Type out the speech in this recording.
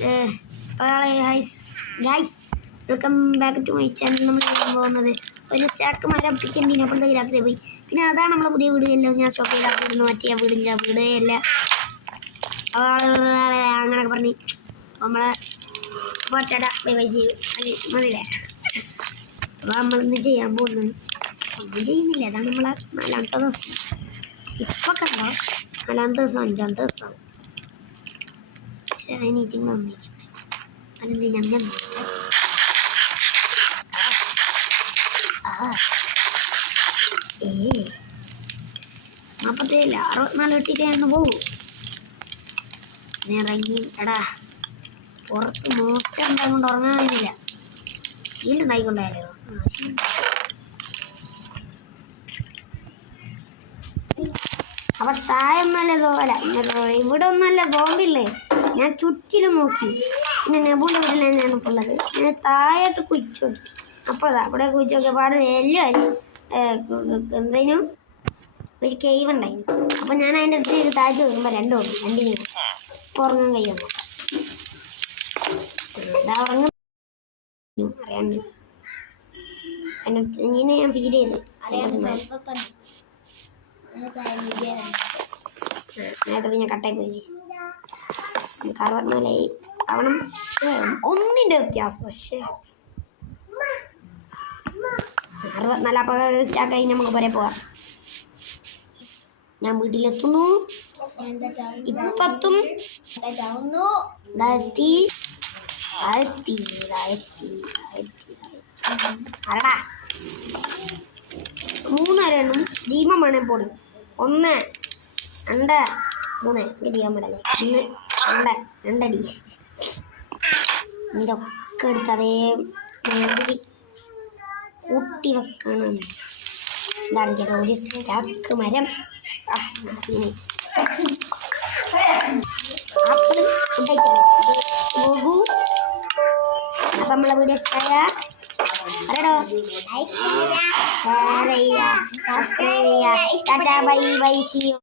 Guys welcome back to my channel. നമ്മൾ ചെയ്യാൻ പോകുന്നത് ഒരു സ്റ്റാക്ക് മരം പിടിക്കാൻ അപ്പോഴത്തേക്ക് രാത്രി പോയി. പിന്നെ അതാണ് നമ്മളെ പുതിയ വീട്. എല്ലാം ഞാൻ സ്റ്റോക്ക് ചെയ്താൽ മാറ്റിയ വീടില്ല വീടല്ല അങ്ങനെയൊക്കെ പറഞ്ഞ് നമ്മളെ ബൈ ബൈ ചെയ്യും മതില്ലേ. അപ്പോൾ നമ്മളിന്ന് ചെയ്യാൻ പോകുന്നത് ഒന്നും ചെയ്യുന്നില്ല. അതാണ് നമ്മളെ 4ാമത്തെ ദിവസം. ഇപ്പം കണ്ടോ 4ാമത്തെ ദിവസം 5ാമത്തെ ദിവസം മീറ്റിംഗ് വന്നിരിക്കുന്നത്. അതെന്ത് ഞാൻ ചെയ്തിട്ട് 47 64 ഇട്ടിട്ടായിരുന്നു പോകും. ഇറങ്ങി എടാ പുറത്ത് മോസ്റ്റർ ഉണ്ടായിക്കൊണ്ട് ഉറങ്ങാൻ കഴിയുന്നില്ല. ഷീൽഡ് ഉണ്ടായിക്കൊണ്ടായാലോ. അപ്പൊ താഴൊന്നല്ല സോല ഇവിടെ ഒന്നല്ല സോമ്പില്ലേ. ഞാൻ ചുറ്റിലും നോക്കി. പിന്നെ നെബൂൻ്റെ വീട്ടിലാണ് ഞാനിപ്പോൾ ഉള്ളത്. ഞാൻ താഴോട്ട് കുഴിച്ചു നോക്കി. അപ്പോൾ അതാ അവിടെ കുഴിച്ചു നോക്കിയ പാട് എല്ലാവരും എന്തേനും ഒരു കേവ് ഉണ്ടായിരുന്നു. അപ്പോൾ ഞാൻ അതിൻ്റെ അടുത്ത് താഴ്ച നോക്കുമ്പോൾ രണ്ടിനും ഇപ്പോൾ ഉറങ്ങാൻ കഴിയുമോ എന്താ ഉറങ്ങും അറിയാണ്ട് ഇങ്ങനെ ഞാൻ ഫീൽ ചെയ്ത് നേരത്തെ ഞാൻ കട്ടായി പോയി. 64 ആവണം. ഒന്നിൻ്റെ വ്യത്യാസം. പക്ഷേ 64 അപ്പോൾ സ്റ്റാക്കായി നമുക്ക് പോരെ പോവാം. ഞാൻ വീട്ടിലെത്തുന്നു. ഇപ്പത്തും അരടാ 3 അരണ്ണും ജീവമാണ് പൊടി. 1 2 3 എനിക്ക് ചെയ്യാൻ പറ്റില്ല. 1 2 അടി ഇതൊക്കെ എടുത്ത് അതേ കൂട്ടി വെക്കണം. എന്താണ് കേട്ടോ ഒരു സ്റ്റാക്ക് മരം സീന് പോകൂ. അപ്പം നമ്മളെ വീഡിയോ ഇഷ്ടമായ അറിയടോ ഷെയർ ചെയ്യുക, സബ്സ്ക്രൈബ് ചെയ്യുക. Tata bye bye see U.